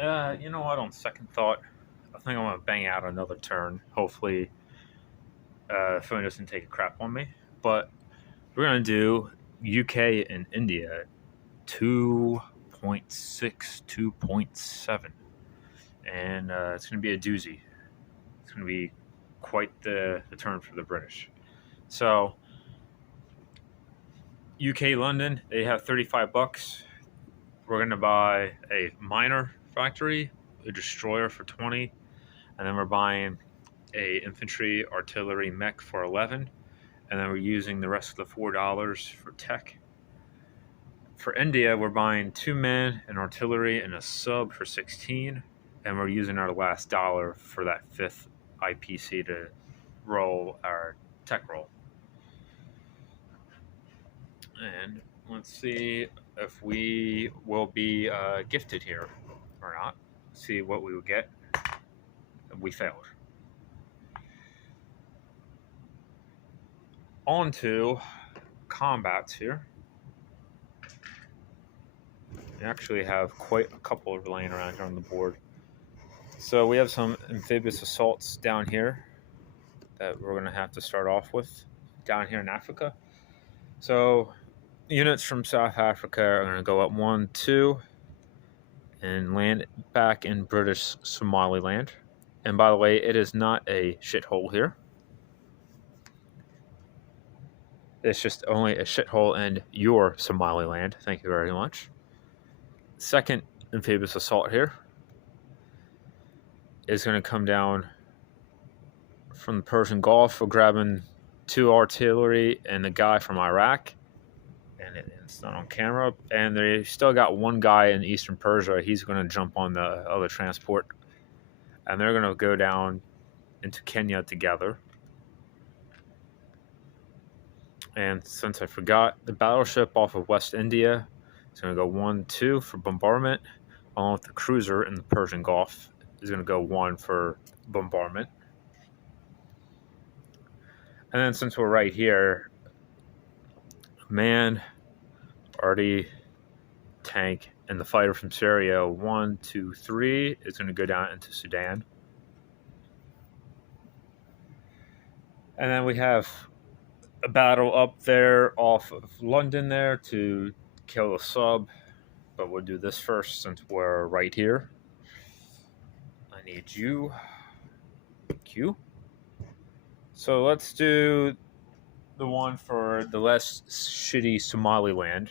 You know what? On second thought, I think I'm gonna bang out another turn. Hopefully, the phone doesn't take a crap on me. But we're gonna do UK and India 2.6, 2.7, and it's gonna be a doozy. It's gonna be quite the turn for the British. So UK London, they have $35. We're gonna buy a miner factory, a destroyer for 20, and then we're buying a infantry artillery mech for 11, and then we're using the rest of the $4 for tech. For India, we're buying 2 men, an artillery, and a sub for 16, and we're using our last dollar for that 5th IPC to roll our tech roll. And let's see if we will be gifted here or not. See what we would get. We failed. On to combats here. We actually have quite a couple laying around here on the board. So we have some amphibious assaults down here that we're going to have to start off with down here in Africa. So units from South Africa are going to go up 1, 2, and land back in British Somaliland. And by the way, it is not a shithole here. It's just only a shithole in your Somaliland. Thank you very much. Second amphibious assault here is going to come down from the Persian Gulf. We're grabbing 2 artillery and the guy from Iraq. And it's not on camera. And they still got 1 guy in Eastern Persia. He's going to jump on the other transport. And they're going to go down into Kenya together. And since I forgot, the battleship off of West India is going to go 1, 2 for bombardment, along with the cruiser in the Persian Gulf is going to go 1 for bombardment. And then since we're right here, man, already tank, and the fighter from Syria, 1, 2, 3, is going to go down into Sudan. And then we have a battle up there off of London there to kill a sub, but we'll do this first since we're right here. I need you. Q. So let's do the one for the less shitty Somaliland.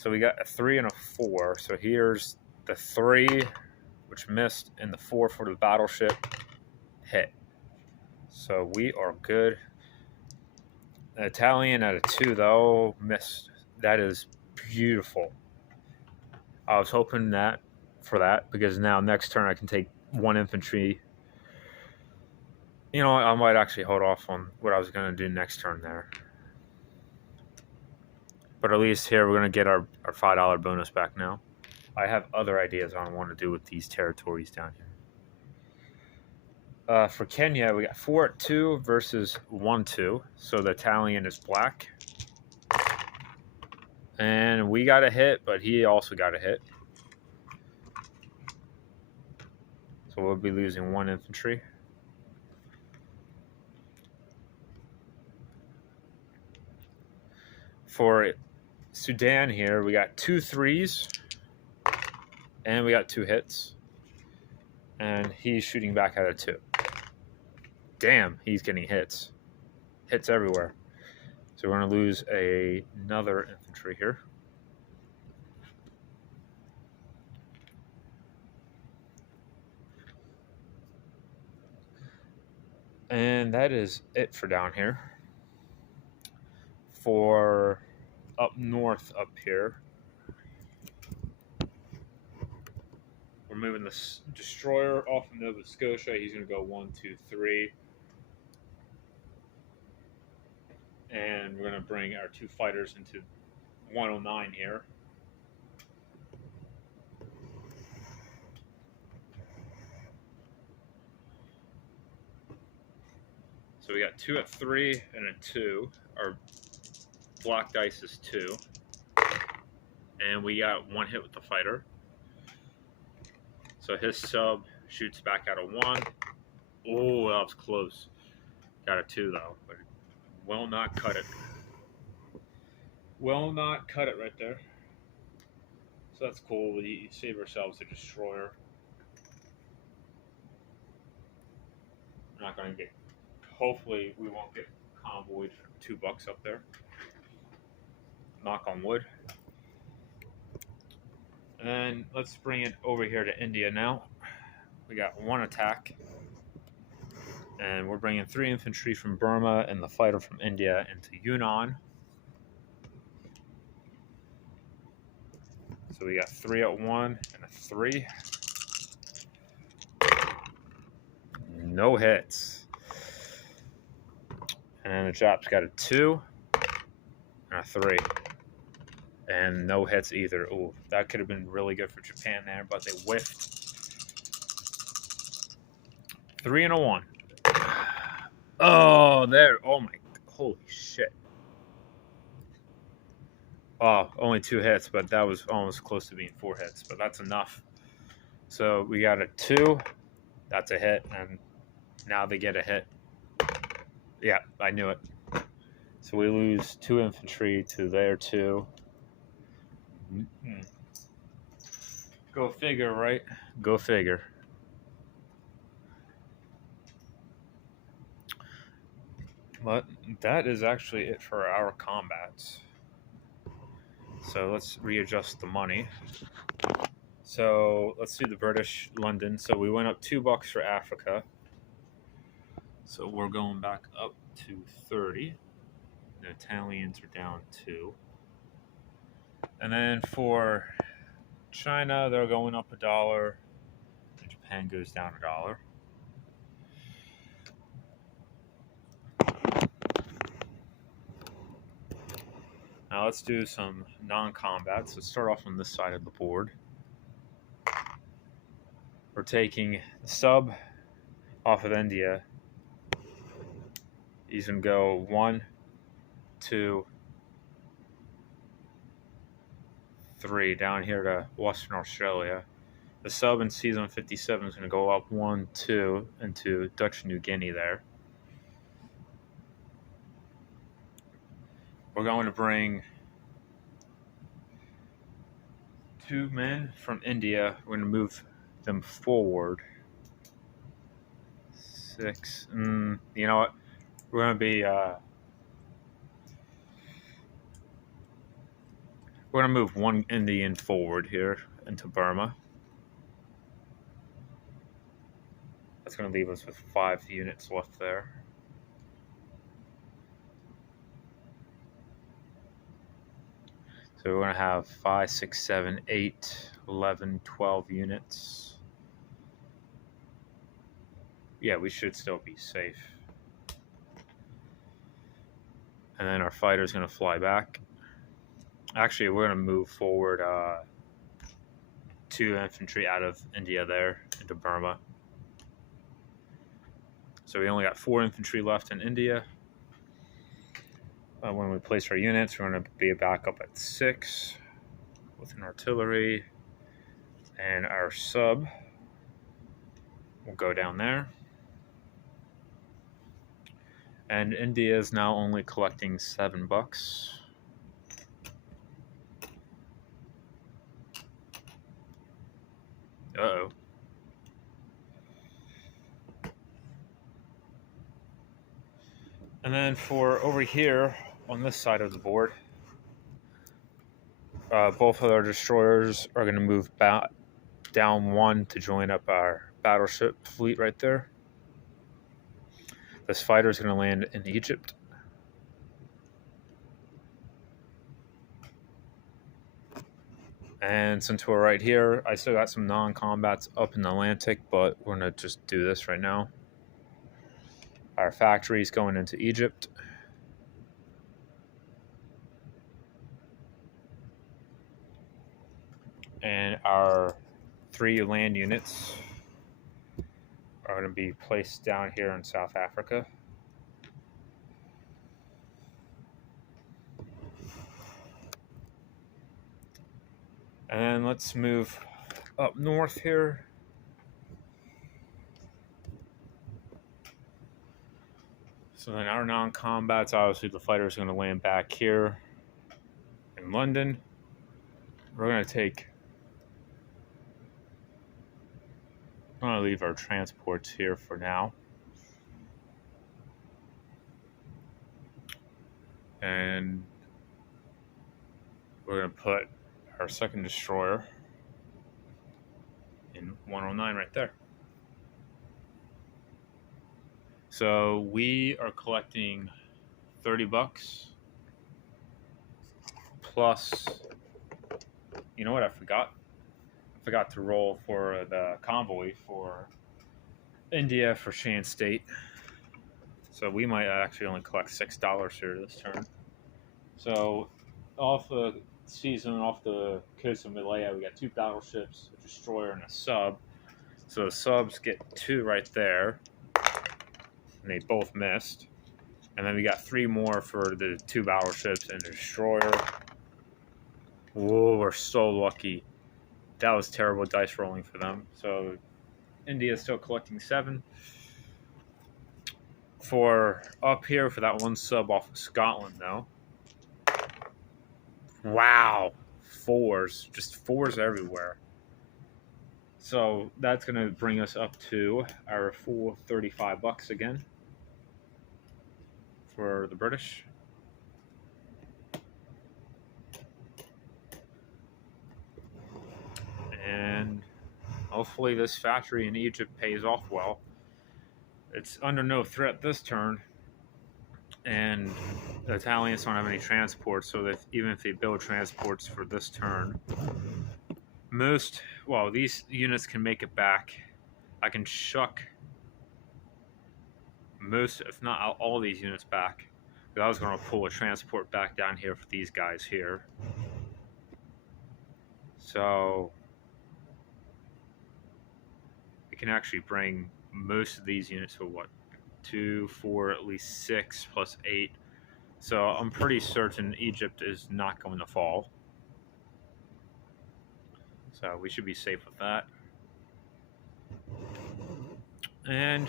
So we got a 3 and a 4. So here's the 3, which missed, and the 4 for the battleship hit. So we are good. An Italian at a 2, though, missed. That is beautiful. I was hoping that for that, because now next turn I can take 1 infantry. You know, I might actually hold off on what I was going to do next turn there. But at least here we're going to get our $5 bonus back now. I have other ideas on what I want to do with these territories down here. For Kenya, we got 4 at 2 versus 1, 2. So the Italian is black. And we got a hit, but he also got a hit. So we'll be losing 1 infantry. For Sudan here, we got 2 3s. And we got 2 hits. And he's shooting back at a 2. Damn, he's getting hits. Hits everywhere. So we're going to lose another infantry here. And that is it for down here. For up north up here, we're moving this destroyer off of Nova Scotia. He's going to go 1, 2, 3. And we're going to bring our 2 fighters into 109 here. So we got 2 at 3 and a 2. Our black dice is 2. And we got 1 hit with the fighter. So his sub shoots back out a 1. Oh, that was close. Got a 2 though, but will not cut it. Will not cut it right there. So that's cool. We save ourselves a destroyer. We're not going to get. Hopefully, we won't get convoyed for $2 up there. Knock on wood. And then let's bring it over here to India now. We got 1 attack. And we're bringing 3 infantry from Burma and the fighter from India into Yunnan. So we got 3 at 1 and a 3. No hits. And the Japs got a 2 and a 3. And no hits either. Ooh, that could have been really good for Japan there, but they whiffed. 3 and a 1. Oh, there. Oh my. Holy shit. Oh, only 2 hits, but that was almost close to being 4 hits, but that's enough. So we got a 2. That's a hit, and now they get a hit. Yeah, I knew it. So we lose 2 infantry to their 2. Go figure, right? Go figure. But that is actually it for our combats. So let's readjust the money. So let's do the British London. So we went up $2 for Africa. So we're going back up to 30. The Italians are down 2. And then for China, they're going up $1. And Japan goes down $1. Now let's do some non-combats. Let's start off on this side of the board. We're taking the sub off of India. He's going to go 1, 2, 3 down here to Western Australia. The sub in season 57 is going to go up 1, 2 into Dutch New Guinea there. We're going to bring 2 men from India. We're going to move them forward. 6. You know what? We're going to be... we're going to move 1 Indian forward here into Burma. That's going to leave us with 5 units left there. So we're going to have 5, 6, 7, 8, 11, 12 units. Yeah, we should still be safe. And then our fighter's going to fly back. Actually, we're going to move forward 2 infantry out of India there into Burma. So we only got 4 infantry left in India. When we place our units, we're going to be back up at 6 with an artillery. And our sub will go down there. And India is now only collecting $7. Uh-oh. And then for over here, on this side of the board, both of our destroyers are going to move down 1 to join up our battleship fleet right there. This fighter is going to land in Egypt. And since we're right here, I still got some non-combats up in the Atlantic, but we're going to just do this right now. Our factory is going into Egypt. And our 3 land units are going to be placed down here in South Africa. And then let's move up north here So then our non-combats, obviously the fighters are going to land back here in London. We're going to leave our transports here for now. And we're going to put our second destroyer in 109 right there. So we are collecting $30 plus, you know what, I forgot to roll for the convoy for India for Shan State. So we might actually only collect $6 here this turn. So off the season, off the coast of Malaya, we got 2 battleships, a destroyer, and a sub. So the subs get 2 right there, and they both missed. And then we got 3 more for the 2 battleships and the destroyer. Whoa, we're so lucky. That was terrible dice rolling for them. So India is still collecting 7. For up here for that 1 sub off of Scotland, though. Wow. 4s. Just 4s everywhere. So that's going to bring us up to our full $35 again for the British. And hopefully this factory in Egypt pays off well. It's under no threat this turn, and the Italians don't have any transports, so that even if they build transports for this turn, these units can make it back. I can shuck most, if not all these units back, because I was going to pull a transport back down here for these guys here. So we can actually bring most of these units to what? 2, 4, at least 6 plus 8. So I'm pretty certain Egypt is not going to fall. So we should be safe with that. And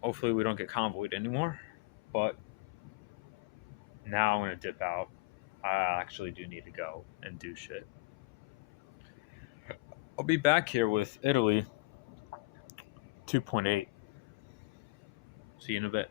hopefully we don't get convoyed anymore. But now I'm going to dip out. I actually do need to go and do shit. I'll be back here with Italy 2.8. See you in a bit.